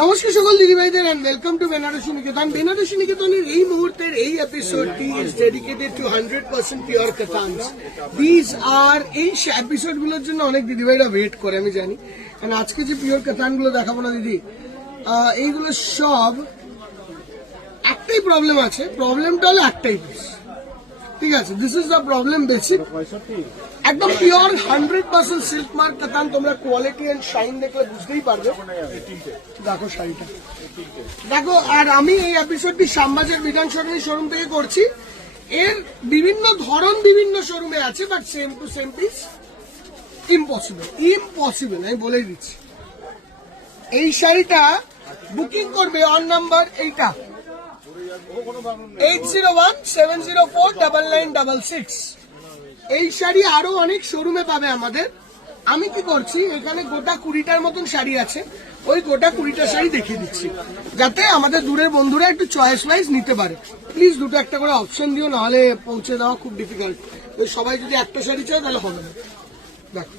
নমস্কার সকল দিদিভাইদের and welcome to Banarasi নিকেতন। বেনারসি নিকেতনের এই মুহূর্তের এই এপিসোডটি is dedicated to 100% pure Kathans. These are এই এপিসোডগুলোর জন্য অনেক দিদিভাইরা ওয়েট করে, আমি জানি। কারণ আজকে যে পিওর কাতানগুলো দেখাবো না দিদি, এইগুলো সব একটাই প্রবলেম আছে, প্রবলেমটা হলো একটাই পিস, ঠিক আছে? This is the problem basic. একদম পিওর 100% সিল্ক মার্ক কাতান, তোমরা কোয়ালিটি এন্ড শাইন দেখলে বুঝতেই পারবে। দেখো শাড়িটা দেখো। আর আমি এই এপিসোডটি শ্যামবাজার বিধান সরকারি শোরুম থেকে করছি। এর বিভিন্ন ধরন বিভিন্ন শোরুমে আছে, but same to same piece impossible আমি বলেই দিচ্ছি। এই শাড়িটা বুকিং করবে অন নাম্বার এইটা 8017049966। এই শাড়ি আরো অনেক শোরুমে পাবে আমাদের। আমি কি করছি, এখানে গোটা 20টার মতন শাড়ি আছে, ওই গোটা 20টা শাড়ি দেখিয়ে দিচ্ছি, যাতে আমাদের দূরের বন্ধুরা একটু চয়েস ওয়াইজ নিতে পারে। প্লিজ দুটো একটা করে অপশন দিও, নাহলে পৌঁছে দেওয়া খুব ডিফিকাল্ট। সবাই যদি একটা শাড়ি চায় তাহলে হবে না। দেখো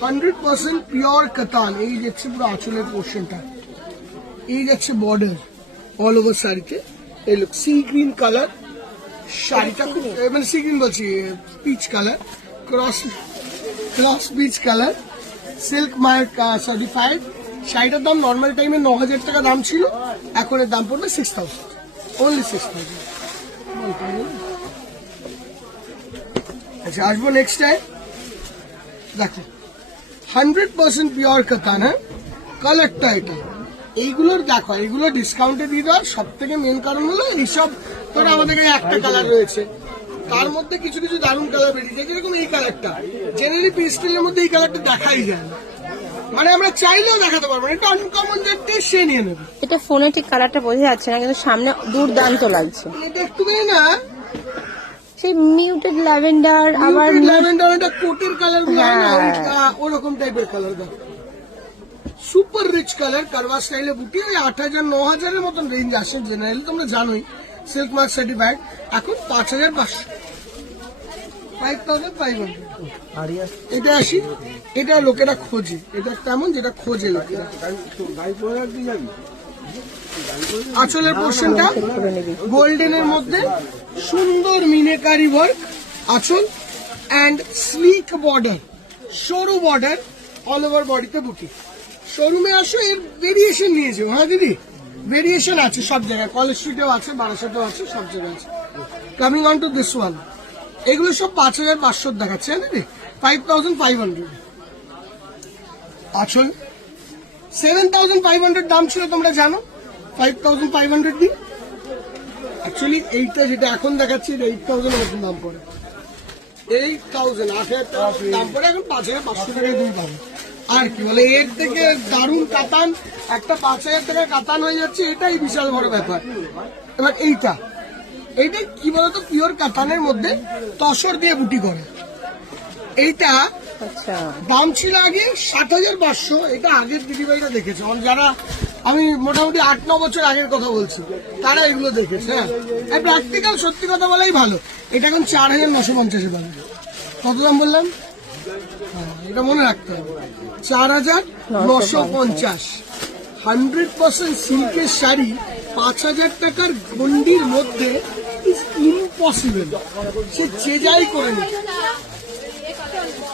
100% পিওর কাতান। এই যাচ্ছে পুরো আঁচলের পোর্শনটা, এই যাচ্ছে বর্ডার অল ওভার শাড়িতে। এই লোক সি গ্রিন কালার শাড়িটা, খুব মানে সি গ্রিন বলছি, peach colour, cross peach colour, silk mark certified. শাড়িটার দাম নর্মাল টাইমে 9000 টাকা দাম ছিল, এখন এর দাম পড়বে 6000, অনলি 6000। আচ্ছা, আসবো নেক্সট টাইম। দেখো 100% পিওর কাতান। হ্যাঁ, কালারটা এটা। এইগুলোর দেখো, এইগুলো ডিসকাউন্টে দিয়ে দেওয়ার সব থেকে মেন কারণ হলো এইসব। ধরো আমাদের কাছে একটা কালার রয়েছে, তার মধ্যে কিছু কিছু দারুণ কালার বেরিয়ে যায়, যেরকম এই কালারটা। জেনারেলি পেস্টেলের মধ্যে এই কালারটা দেখাই যায় না, মানে আমরা চাইলেও দেখাতে পারবো না। এটা আনকমন দেখতে, সে নিয়ে নেবে। এটা ফোনে ঠিক কালারটা বোঝা যাচ্ছে না, কিন্তু সামনে দুর্দান্ত লাগছে। এটা একটুখানি না সেই মিউটেড ল্যাভেন্ডার, আবার ল্যাভেন্ডার, এটা কোটের কালার গুলো ওরকম টাইপের কালার। দেখো সুপার রিচ কালার, কারবা স্টাইলে বুটি। ওই 8000-9000 মতন রেঞ্জ আসে জেনারেলি, তোমরা জানোই সিল্ক মার্ক সার্টিফাইড। এখন 5500 এটা আসি। এটা লোকেরা খোঁজে, এটা তেমন যেটা খোঁজে লোকেরা। আঁচলের পোর্শনটা গোল্ডেনের মধ্যে সুন্দর মিনেকারি ওয়ার্ক আঁচল অ্যান্ড স্লিক বর্ডার, সরু বর্ডার, অল ওভার বডিতে বুটি। শোরুমে আসো, এর ভেরিয়েশন নিয়ে যাও। হ্যাঁ দিদি, ভেরিয়েশন আছে সব জায়গায়, কলেজ স্ট্রিটেও আছে, বারাসাতেও আছে, সব জায়গায় আছে। Coming on to this one, এগুলো সব 5500 দেখাচ্ছে। হ্যাঁ দিদি, 5500 আঁচল। 7500 দাম ছিল, তোমরা জানো। 5500 দিন অ্যাকচুয়ালি এইটা যেটা এখন দেখাচ্ছি 8000 মতন দাম পড়ে। 8000 8000 টাকা দাম পড়ে, এখন 5500 টাকায় দুই পাবে। আর কি বলে, এর থেকে দারুণ কাতান একটা 5000 টাকার কাতান হয়ে যাচ্ছে, এটাই বিশাল বড় ব্যাপার। এবার এইটা কি বলতো, পিওর কাতানের মধ্যে তসর দিয়ে বুটি করে। এইটা দাম ছিল আগে 7500। এটা আগের দিদিভাইরা দেখেছে, যারা আমি মোটামুটি 8-9 বছর আগের কথা বলছি, তারা এগুলো দেখেছে। হ্যাঁ, প্র্যাকটিক্যাল সত্যি কথা বলাই ভালো। এটা এখন 4950 পাবে। কত দাম বললাম? এটা মনে রাখতে হবে, 4950। 100% সিল্কের শাড়ি 5000 টাকার গন্ডির মধ্যে ইম্পসিবল, সে যে যাই করে নি।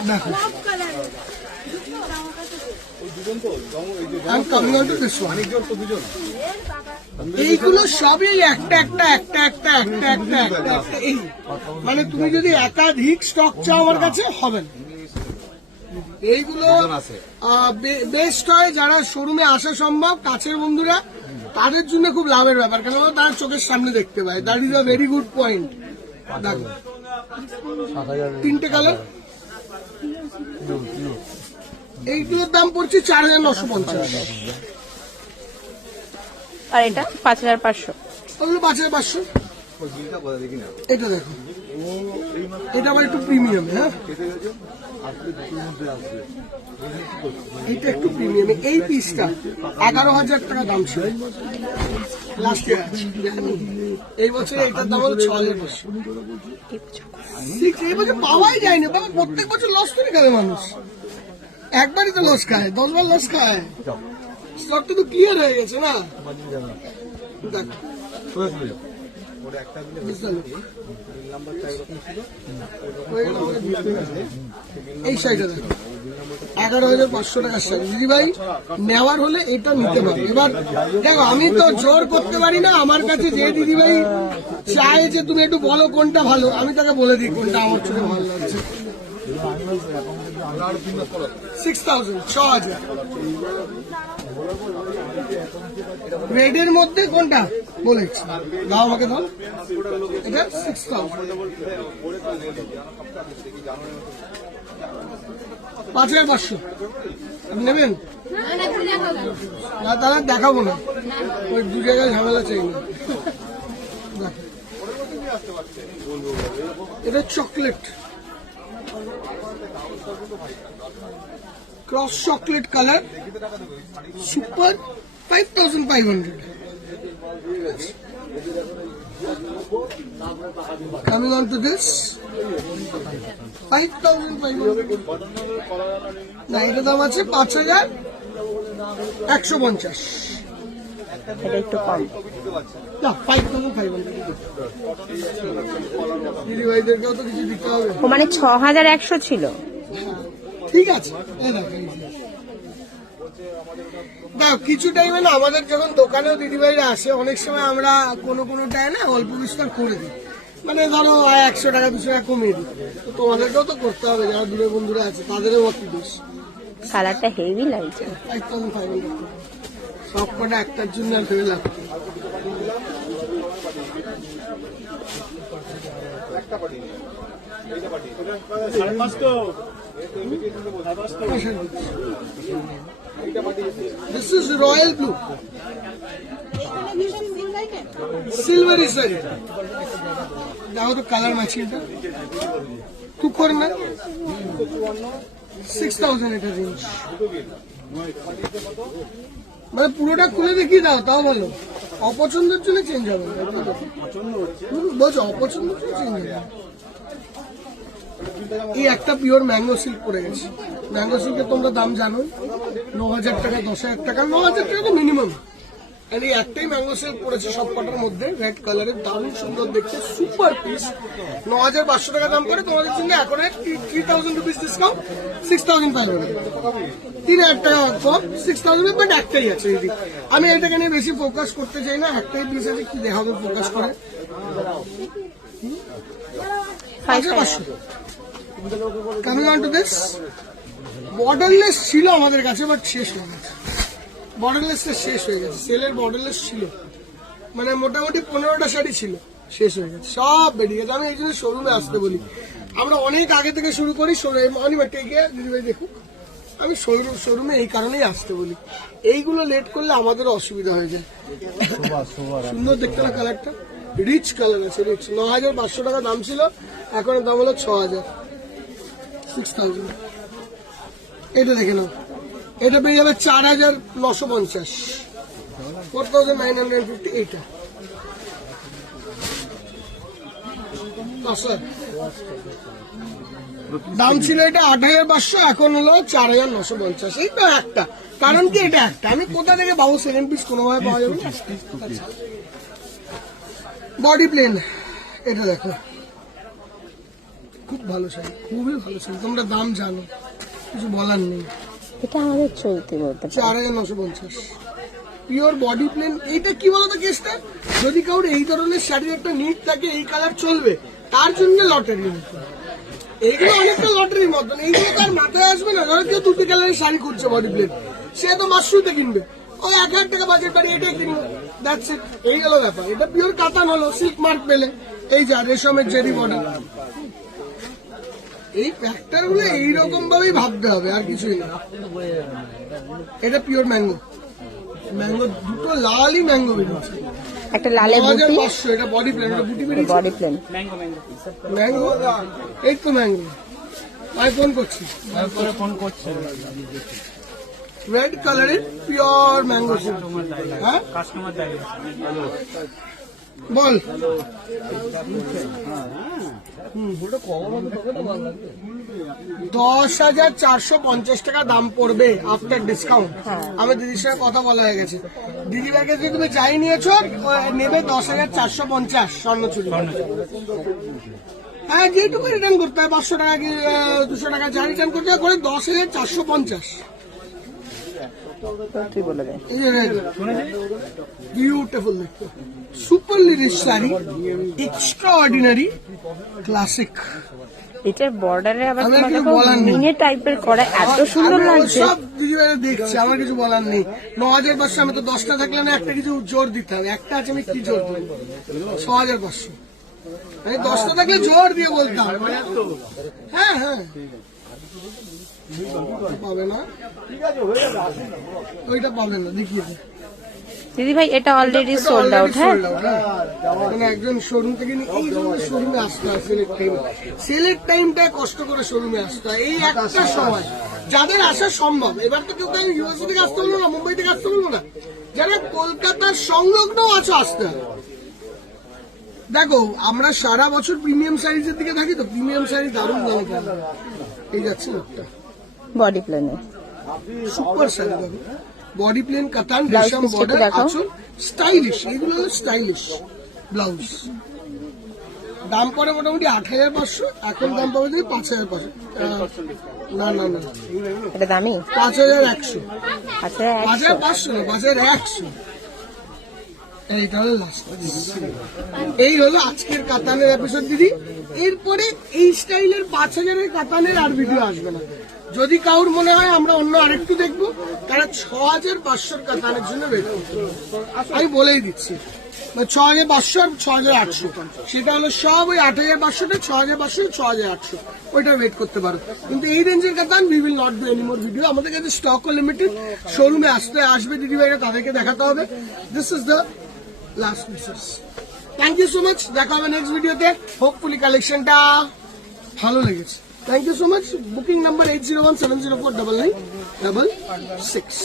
দেখো এইগুলো সবই একটা এই, মানে তুমি যদি একাধিক স্টক চাও আমার কাছে হবে না। এইগুলো বেস্ট হয় যারা শোরুমে আসা সম্ভব, কাছের বন্ধুরা, তাদের জন্য খুব লাভের ব্যাপার, কেন তারা চোখের সামনে দেখতে পায়। That is a very good point. দেখো 3টে কালার, এইগুলোর দাম পড়ছে 4950। আর এটা 5500। ওগুলো 5500। এটা দেখো, এটা আবার একটু প্রিমিয়াম। হ্যাঁ, এটা একটু প্রিমিয়াম। এই পিসটা 11000 টাকা দাম ছিল লাস্ট ইয়ার। এই বছর এটার দাম হলো 6500। এই বছর পাওয়াই যায়নি বাবা, প্রত্যেক বছর লস করে খাবে মানুষ। একবারই তো লস খায়, 10 বার লস খায়। স্টকটা তো ক্লিয়ার হয়ে গেছে না? দেখো এই শাড়িটা দেখো 11,500 টাকার শাড়ি। দিদি ভাই নেওয়ার হলে এটা নিতে পারো। এবার দেখো আমি তো জোর করতে পারি না, আমার কাছে যে দিদি ভাই চায় যে তুমি একটু বলো কোনটা ভালো, আমি তাকে বলে দিই কোনটা আমার চোখে ভালো লাগছে। 6,000 6,000 রেডের মধ্যে কোনটা বলেছি দাও আমাকে, দাও এটা 6,000 5,500 আপনি নেবেন না? তাহলে দেখাবো না, ওই দু জায়গায় ঝামেলা চাই না। এটা chocolate cross chocolate colour, super 5,500। Coming on to this 5,500 না, এটা দাম আছে 5,150। এটা একটু কম। না 5,500 দিদি ভাইদেরকেও তো কিছু দিতে হবে। ও মানে 6,100 ছিল। ঠিক আছে, এই দেখো এই যে। দাও কিছু টাইমে না আমাদের যখন দোকানেও দিদিভাইরা আসে, অনেক সময় আমরা কোনো টাইমে না অল্প বিস্তার করে দিই, মানে ধরো 100 টাকা 200 টাকা কমিয়ে দিই। তো তোমাদেরকেও তো করতে হবে, যারা দূরের বন্ধুরা আছে তাদেরও একটু দোষ। কালারটা হেভি লাগছে। 5,500 সব কটা একটার জন্য আর ভেবে লাভ নেই। This is royal blue, silvery saree. দেখো তো কালার ম্যাচিংটা খুব করে না। 6,000 এটা রেঞ্জ, মানে পুরোটা খুলে দেখিয়ে দাও তাও বলো। অপছন্দের জন্য চেঞ্জ হবে না, বলছো অপছন্দের জন্য চেঞ্জ হবে। এই একটা পিওর ম্যাঙ্গো সিল্ক পড়ে গেছে। ম্যাঙ্গো সিল্কের তোমরা দাম জানো, 9,000 টাকা 10,000 টাকা, 9,000 টাকা তো মিনিমাম। আর এই একটাই ম্যাঙ্গো সিল্ক পড়েছে সব কটার মধ্যে, রেড কালারের, দারুণ সুন্দর দেখতে, সুপার পিস। 9,500 টাকা দাম করে তোমাদের জন্য এখন 3,000 রুপিস ডিসকাউন্ট, 6,500, 3,000 টাকা কম, 6,000। বাট একটাই আছে দিদি, আমি এটাকে নিয়ে বেশি ফোকাস করতে চাই না। একটাই পিস আছে, কি দেখাবো ফোকাস করে। 5,500। Coming on to this, borderless ছিল আমাদের কাছে, বাট শেষ হয়ে গেছে। বর্ডারলেসটা শেষ হয়ে গেছে, সেলের বর্ডারলেস ছিল, মানে মোটামুটি 15টা শাড়ি ছিল, শেষ হয়ে গেছে, সব বেরিয়ে গেছে। আমি এই জন্য শোরুমে আসতে বলি, আমরা অনেক আগে থেকে শুরু করি। দিদিভাই দেখুক, আমি শোরুমে এই কারণেই আসতে বলি, এইগুলো লেট করলে আমাদের অসুবিধা হয়ে যায়। সুন্দর দেখতে না কালারটা, রিচ কালার আছে, রিচ। 9,500 টাকা দাম ছিল, এখন দাম হলো 6,000, 6,000। এটা দেখে নাও, এটা পেয়ে যাবে 4,950, 4,950। এইটা দাম ছিল, এটা 8,500, এখন হলো 4,950। এই তো একটা কারণ কি, এটা একটা আমি কোথা থেকে পাবো, 7 পিস কোনোভাবে পাওয়া যাবে না। বডি প্লেন, এটা দেখো খুব ভালো শাড়ি, খুবই ভালো শাড়ি, তোমরা দাম জানো, কিছু বলার নেই। এটা আমাদের চলতি বলতে পারো। 4,950 পিওর বডি প্লেন। এইটা কি বলতো কেসটা, যদি কারোর এই ধরনের শাড়ির একটা নিট থাকে, এই কালার চলবে, তার জন্য লটারি মতো। এইগুলো অনেকটা লটারির মতন, এইগুলো তার মাথায় আসবে না। ধরো কেউ 2টি কালারের শাড়ি খুঁজছে বডি প্লেন, সে তো মাশরুতে কিনবে, ওই 1,000 টাকা বাজেট বাড়ি এটাই কিনবে, দ্যাটস ইট। এই গেল ব্যাপার। এটা পিওর কাতান হলো, সিল্ক মার্ক পেলে, এই যা রেশমের জেরি বর্ডার। এই ফ্যাক্টর গুলো এইরকম ভাবেই ভাবতে হবে, আর কিছুই না। এটা পিওর ম্যাঙ্গো, ম্যাঙ্গো দুটো লালই ম্যাঙ্গো বেরিয়েছে, একটা লালে বুটি, 5,500। এটা বডি প্লেন, এটা বুটি বেরিয়েছে, বডি প্লেন ম্যাঙ্গো। এই তো ম্যাঙ্গো। আমি ফোন করছি, রেড কালারের পিওর ম্যাঙ্গো। হ্যাঁ বল 10,450 টাকা দাম পড়বে আফটার ডিসকাউন্ট। আমার দিদির সঙ্গে কথা বলা হয়ে গেছে, দিদির কাছে যদি তুমি যাই নিয়েছো নেবে 10,450 স্বর্ণচুরি। হ্যাঁ, যেটুকু রিটার্ন করতে হয় 500 টাকা কি 200 টাকা যা রিটার্ন করতে হয় করে 10,450। তুই বলে দে। বিউটিফুল দেখতে, সুপার লিরিশ শাড়ি, এক্সট্রা অর্ডিনারি, ক্লাসিক। এটার বর্ডারে আবার আমার তোমার কিছু দেখো বলার নেই। মিনে টাইপের করা, এত সুন্দর আমি লাগছে। সব দিদিভাই দেখছি, আমার কিছু বলার নেই। 9,500 আমি তো 10টা থাকলে না একটা কিছু জোর দিতে হবে, একটা আছে আমি কি জোর দেবো? 6,500 আমি 10টা থাকলে জোর দিয়ে বলতাম। হ্যাঁ হ্যাঁ, পাবে না, ওইটা পাবে না, দেখিয়ে দে। দিদি ভাই এটা অলরেডি সোল্ড আউট। হ্যাঁ, মানে একজন শোরুম থেকে নিয়ে এই ধরনের শোরুমে আসতে হয় সেলের টাইমটা কষ্ট করে শোরুমে আসতে হয়, এই একটা সময় যাদের আসা সম্ভব। এবার তো কেউ ইউএসএ থেকে আসতে বলবো না, মুম্বাই থেকে আসতে বলবো না, যারা কলকাতার সংলগ্ন আছে আসতে হবে। দেখো আমরা সারা বছর প্রিমিয়াম শাড়িজের দিকে থাকি, তো প্রিমিয়াম শাড়ি দারুণ দামে পাবো। এই যাচ্ছে না একটা বডি প্লেনে সুপার শাড়ি, দেখো বডি প্লেন কাতান ব্লাউজ রেশম পিসটা বর্ডার দেখাও। আঁচল, স্টাইলিশ, এগুলো হলো স্টাইলিশ ব্লাউজ। দাম পড়ে মোটামুটি 8,500, এখন দাম পাবে তুমি 5,500। না না না, এটা দামি। 5,100। আচ্ছা 5,500 না, 5,100। এইটা হলো লাস্ট। এই হলো আজকের কাতানের এপিসোড দিদি। এরপরে এই স্টাইলের 5,000-এর কাতানের আর ভিডিও আসবে না। যদি কাউর মনে হয় আমরা অন্য আরেকটু দেখবো, তারা 6,500 কাতানের জন্য ওয়েট করতে হবে। আমি বলেই দিচ্ছি 6,500 আর 6,800, সেটা হলো সব ওই 8,500টা, 6,500, 6,800 ওইটা ওয়েট করতে পারো। কিন্তু এই রেঞ্জের কাতান we will not do any more video. আমাদের কাছে স্টকও লিমিটেড, শোরুমে আসবে দিদিভাইরা, তাদেরকে দেখাতে হবে। This is the last message. Thank you so much, দেখা হবে নেক্সট ভিডিওতে। হোপফুলি কালেকশনটা ভালো লেগেছে। Thank you so much. Booking number 8017049966।